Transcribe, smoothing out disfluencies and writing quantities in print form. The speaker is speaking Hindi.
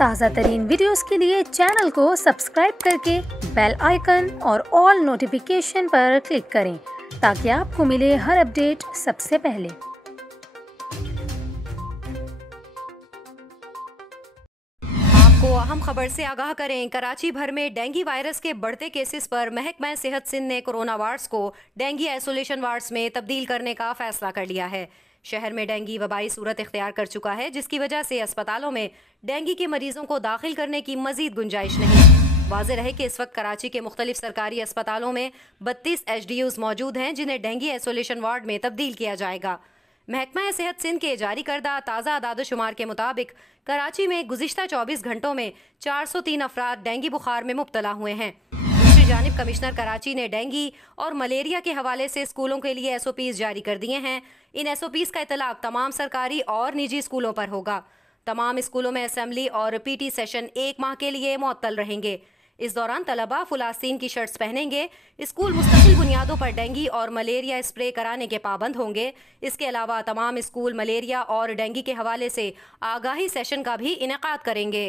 ताज़ा तरीन वीडियोस के लिए चैनल को सब्सक्राइब करके बेल आइकन और ऑल नोटिफिकेशन पर क्लिक करें ताकि आपको मिले हर अपडेट सबसे पहले। आपको अहम खबर से आगाह करें, कराची भर में डेंगू वायरस के बढ़ते केसेस पर महकमा सेहत सिंध ने कोरोना वार्ड्स को डेंगू आइसोलेशन वार्ड्स में तब्दील करने का फैसला कर लिया है। शहर में डेंगू वबाई सूरत इख्तियार कर चुका है, जिसकी वजह से अस्पतालों में डेंगू के मरीजों को दाखिल करने की मजीद गुंजाइश नहीं। वाज़ेह रहे कि इस वक्त कराची के मुख्तलिफ सरकारी अस्पतालों में 32 HDUs मौजूद हैं, जिन्हें डेंगू आइसोलेशन वार्ड में तब्दील किया जाएगा। महकमा सेहत सिंध के जारी करदा ताज़ा आदादोशुमार के मुताबिक कराची में गुज़िश्ता 24 घंटों में 403 अफराद डेंगू बुखार में मुब्तला हुए हैं। दूसरी जानिब कमिश्नर कराची ने डेंगू और मलेरिया के हवाले से स्कूलों के लिए SOPs जारी कर दिए हैं। इन SOPs का इतलाक तमाम सरकारी और निजी स्कूलों पर होगा। तमाम स्कूलों में असेंबली और PT सेशन 1 माह के लिए मुअत्तल रहेंगे। इस दौरान तलबा फुलास्तीन की शर्ट्स पहनेंगे। स्कूल मुस्तकिल बुनियादों पर डेंगू और मलेरिया स्प्रे कराने के पाबंद होंगे। इसके अलावा तमाम स्कूल मलेरिया और डेंगू के हवाले से आगाही सेशन का भी इनेकाद करेंगे।